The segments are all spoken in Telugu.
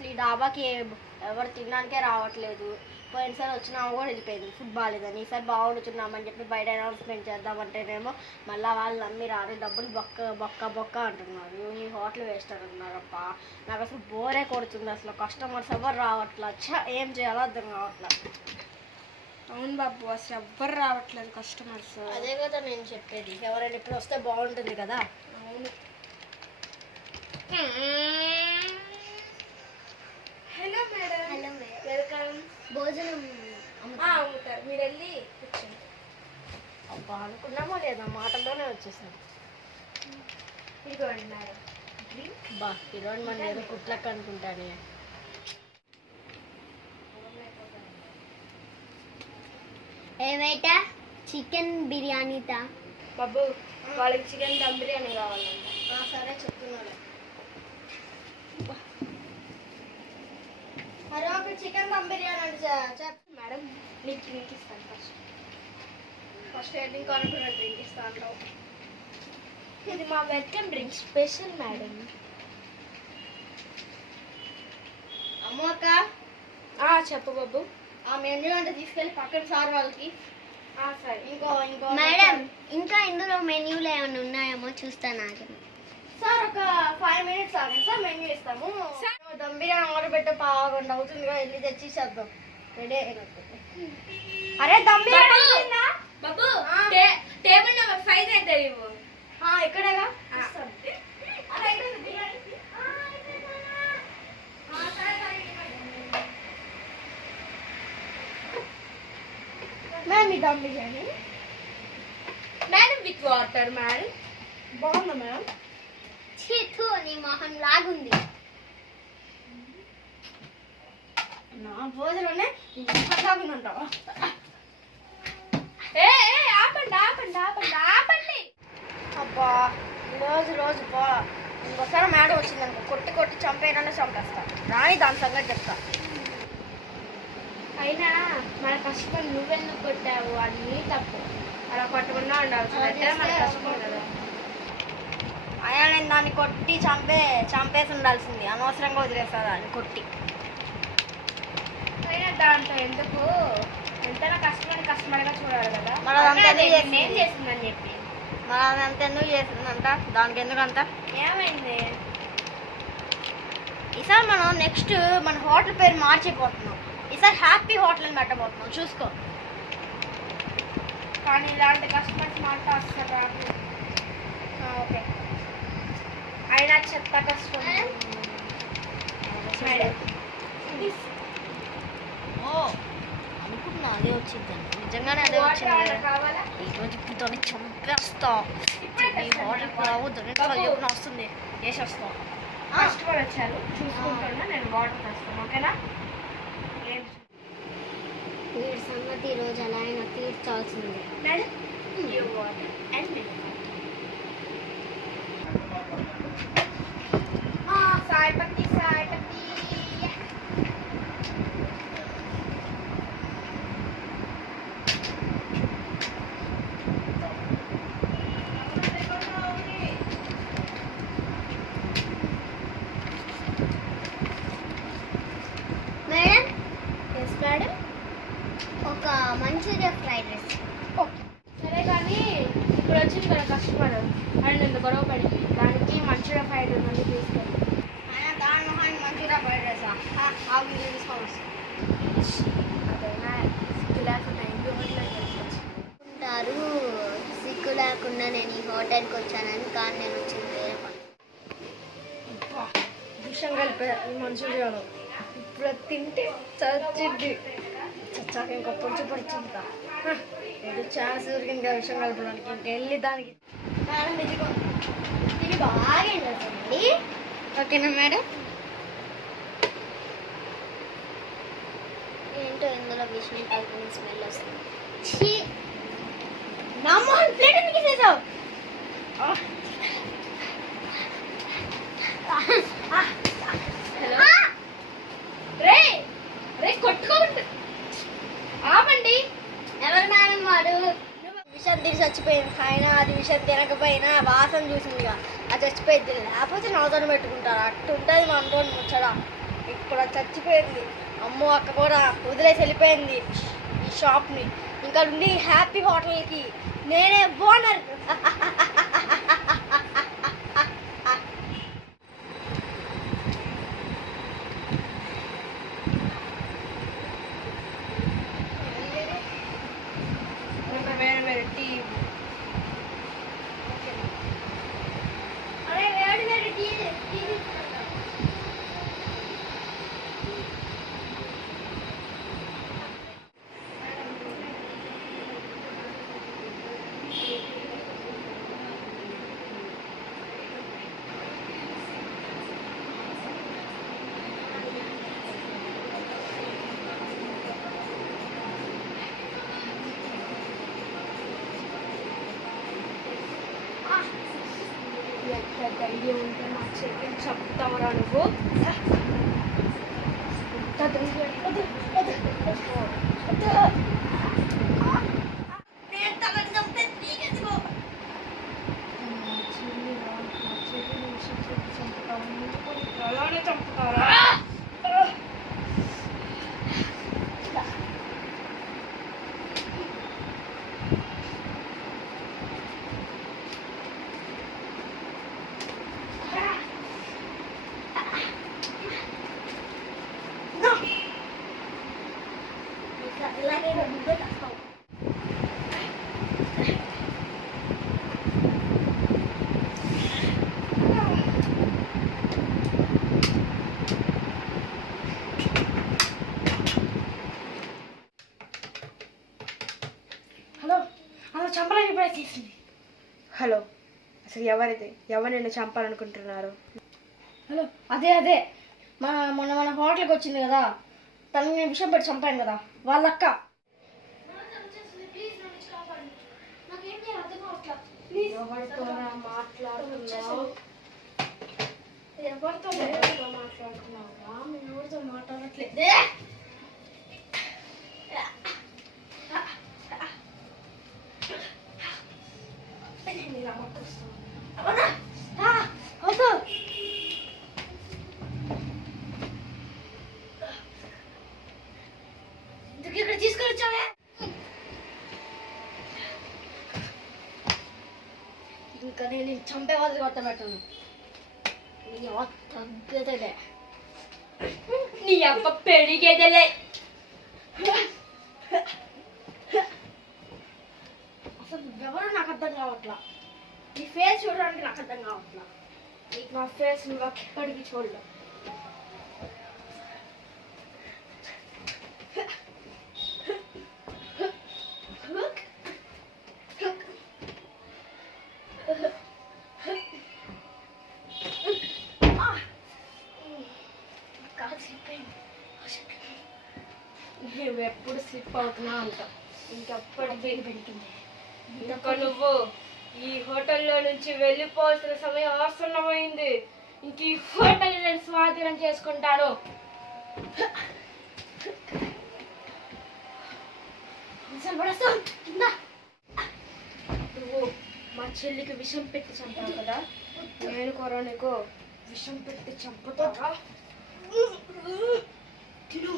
అసలు ఈ డాబాకి ఎవరు తినడానికే రావట్లేదు. పోయినసారి వచ్చినా కూడా వెళ్ళిపోయింది ఫుడ్ బాగాలేదని. ఈసారి బాగుండుతున్నామని చెప్పి బయట అనౌన్స్మెంట్ చేద్దామంటేనేమో మళ్ళీ వాళ్ళు నమ్మి రారు, డబ్బులు బొక్క అంటున్నారు. ఈ హోటల్ వేస్ట్ అంటున్నారప్ప. నాకు అసలు బోరే కొడుతుంది. అసలు కస్టమర్స్ ఎవరు రావట్లా. ఏం చేయాలో అర్థం కావట్లా. అవును బాబు, అసలు ఎవ్వరు రావట్లేదు కస్టమర్స్. అదే కదా నేను చెప్పేది, ఎవరైనా ఇప్పుడు వస్తే బాగుంటుంది కదా. అవును. Hello madam. Hello madam, welcome. భోజనం అమ్ముతారు, మీరు వెళ్ళి కూర్చోండి. అబ్బా అనుకున్నామో లేదా, మాటల్లోనే వచ్చేసాను. ఇదిగోండి మేడం. బా ఈరోజు మన ఏదో కుట్లక్క అనుకుంటానే. ఏమైతే చికెన్ బిర్యానీతా బాబు, వాళ్ళకి చికెన్ దమ్ బిర్యానీ కావాలంట. సరే చెప్తున్నాను. మరి ఒక చికెన్ దమ్ బిర్యానీ అంటే మేడం మీకు డ్రింక్ ఇస్తాను. ఫస్ట్ ఎయిటింగ్ కావాలంటే డ్రింక్ ఇస్తాను. ఇది మా వెల్కమ్ డ్రింక్ స్పెషల్ మేడం. అమ్మ అక్క, చెప్పు బాబు. ఆ మెన్యూ అంటే తీసుకెళ్ళి పక్కన సార్ వాళ్ళకి. సరే. ఇంకో మేడం, ఇంకా ఇందులో మెన్యూలు ఏమైనా ఉన్నాయేమో చూస్తాను. ఆగండి సార్, ఒక 5 minutes ఆగండి సార్, మెన్యూ ఇస్తాము. దమ్ బిర్యానీ ఆర్డర్ పెట్టే 1/2 అవుతుందిగా, వెళ్ళి తెచ్చిచ్చేద్దాం. రెడీ అయినట్టు. అరే దమ్ బిర్యానీ బాబు, టేబుల్ నెంబర్ 5 అయితే ఇవ్వు. ఇక్కడేగా. మేడం ఈ dum biryani madam with water madam. బాగుందా మేడం? చీతు నీ మొహం లాగుంది. నా భోజనంలోనే ఉందంటావా? ఆపండి ఆపండి ఆపండి ఆపండి. అబ్బా రోజు పో. ఇంకోసారి మేడం వచ్చిందనుకో, కొట్టి చంపేయాలంటే చంపేస్తా. రాని దాని సంగతి చెప్తా. అయినా మన కష్టం నువ్వెందుకు కొట్టావు, అది నీ తప్పు. అలా కొట్టకుండా ఉండాల్సిందంటే మన కష్టం కదా. అయినా నేను దాన్ని కొట్టి చంపేసి ఉండాల్సింది. అనవసరంగా వదిలేస్తా దాన్ని కొట్టి. అయినా దాంతో ఎందుకు, ఎంతైనా కష్టమడిగా చూడాలి కదా. మరి అదంతా ఎందుకు ఏం చేసిందని చెప్పి. మరి అదంతా ఎందుకు చేసిందంట, దానికి ఎందుకంట? ఏమైంది? ఈసారి మనం నెక్స్ట్ మన హోటల్ పేరు మార్చిపోతున్నాం. ఈసారి హ్యాపీ హోటల్ అని పెట్టబోతున్నాం, చూసుకో. కానీ ఇలాంటి కస్టమర్స్ మాట వస్తారు రాదు. ఓకే. అయినా చెత్త కష్టం మేడం. అనుకుంటున్నా అదే వచ్చిందని. నిజంగానే అదే వచ్చింది. కావాలా? ఈరోజు దాన్ని చంపేస్తా. ఈ హోటల్ రావద్దు వస్తుంది, వేసేస్తాం. కస్టమర్ వచ్చారు, చూసుకుంటున్నా. నేను వాటర్ తెస్తాను, ఓకేనా? వీడి సంగతి ఈరోజు అలా అయినా తీర్చాల్సిందే. Madam water and Saipathi madam, yes madam. ఒక మంచూరియా ఫ్రైడ్ రైస్. సరే, కానీ ఇప్పుడు వచ్చింది కదా కస్టమర్, అండ్ ఎందుకు గొడవ పడింది. దానికి మంచిగా 5 మంది తీసుకెళ్ళి. అయినా దాని మొహాన్ని మంచిగా ఫ్రైడ్ రైసా? ఆగి తీసుకొని వస్తాం. అదైనా సిగ్గు లేకుండా ఇంటి ఉంటారు. సిగ్గు లేకుండా నేను ఈ హోటల్కి వచ్చానని, కానీ నేను వచ్చింది వేరే పని. విషయం కలిపే ఈ మంచూరియాలో ఇప్పుడు తింటే చచ్చింది. చచ్చాక ఇంకా పొడిచిందా. ఏదో ఛాన్స్ దొరికింది కదా విషయం కలపడానికి. ఇంకెళ్ళి దానికి. మేడం ఇదిగో, ఇది బాగా ఎండి. ఓకేనా మేడం? ఏంటో ఇందులో విషయం కలిపిన స్మెల్ వస్తుంది. ఛీ, నా మొహన్ ప్లేట్ ఎందుకు తీసేసావు? రే కొట్టుకోండి, ఆపండి. ఎవరు మేడం వాడు? విషయం తిని చచ్చిపోయింది. అయినా అది విషయం తినకపోయినా వాసన చూసిందిగా, అది చచ్చిపోయింది. లేకపోతే నవ్వుతో పెట్టుకుంటారు. అట్టు ఉంటుంది మనతో ముచ్చడా. ఇక్కడ చచ్చిపోయింది. అమ్మో అక్క కూడా వదిలేసి వెళ్ళిపోయింది ఈ షాప్ని. ఇంకా నుండి హ్యాపీ హోటల్కి నేనే ఓనర్. వేరే వేరే టీ అరే వేడి వేడి టీ పెద్ద ఐడియా ఉంటే నా చెల్లిని చెప్తావరా నువ్వు. అలానే చంపుతారా? ఇలాగే నువ్వే చేస్తావు. హలో అలా చంపడానికి ప్రయత్నిస్తుంది. హలో అసలు ఎవరు నిన్ను చంపాలనుకుంటున్నారు? హలో అదే మన హోటల్కి వచ్చింది కదా, తనని నేను విషయం పెట్టి చంపాను కదా, వాళ్ళక్క. ఎవరితో మాట్లాడుతున్నావు? ఎవరితో మాట్లాడుతున్నావా? నేను ఎవరితో మాట్లాడట్లేదు. ఇక్కడ తీసుకొని వచ్చావే. ఇంకా నేను చంపే వాళ్ళు కొట్టబెట్టాను. తగ్గదలే, నీ అబ్బ పెరిగేదలే. అసలు ఎవరు నాకు అర్థం కావట్లా. నీ ఫేస్ చూడడానికి నాకు అర్థం కావట్లా. నీకు నా ఫేస్ నువ్వు ఎక్కడికి చూడలేవు. నువ్వు ఎప్పుడు స్లిప్ అవుతున్నా అంట. ఇంకెప్పటికీ ఇంకా నువ్వు ఈ హోటల్లో నుంచి వెళ్ళిపోవాల్సిన సమయం ఆసన్నమైంది. ఇంక ఈ హోటల్ నేను స్వాధీనం చేసుకుంటాను. నువ్వు మా చెల్లికి విషం పెట్టి చంపావు కదా, నేను కూడా నీకు విషం పెట్టి చంపుతావా? తిను.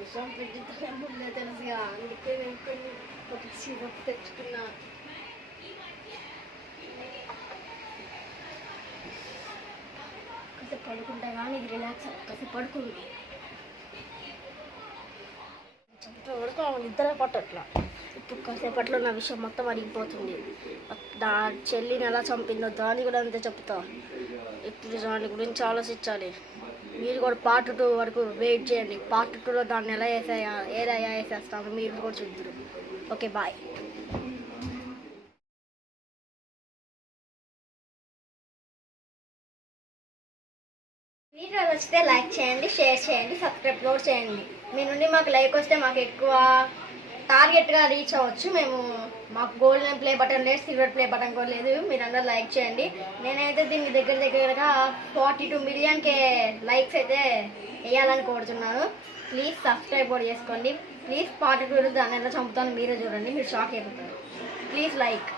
విషం పెట్టి ముందే తెలుసుగా, అందుకే నేను కొన్ని ఒక సిరప్ తెచ్చుకున్నా. కాసేపు పడుకుంటా కానీ ఇది రిలాక్స్ కాసేపు పడుకుంది. చెప్తా పడుకోవాలి, నిద్ర పట్టట్లా. ఇప్పుడు కాసేపట్లో నా విషయం మొత్తం అడిగిపోతుంది. నా చెల్లిని ఎలా చంపిందో దాన్ని కూడా అంతే చెప్తా. ఇప్పుడు దాని గురించి ఆలోచించాలి. మీరు కూడా పార్ట్ 2 వరకు వెయిట్ చేయండి. పార్ట్ 2లో దాన్ని ఎలా వేసేస్తాను మీరు కూడా చూద్దరు. Okay bye. వీడియో నచ్చితే లైక్ చేయండి, షేర్ చేయండి, సబ్స్క్రైబ్ చేయండి. మీ నుండి మాకు లైక్ వస్తే మాకు ఎక్కువ టార్గెట్గా రీచ్ అవ్వచ్చు. మాకు గోల్డెన్ ప్లే బటన్ లేదు, సిల్వర్ ప్లే బటన్ కూడా లేదు. మీరు అందరూ లైక్ చేయండి. నేనైతే దీన్ని దగ్గరగా 42 మిలియన్కే లైక్స్ అయితే వేయాలని కోరుతున్నాను. ప్లీజ్ సబ్స్క్రైబ్ కూడా చేసుకోండి. ప్లీజ్ పార్ట్ 2 దాన్ని ఎలా చంపుతాను మీరే చూడండి, మీరు షాక్ అయిపోతారు. Please like.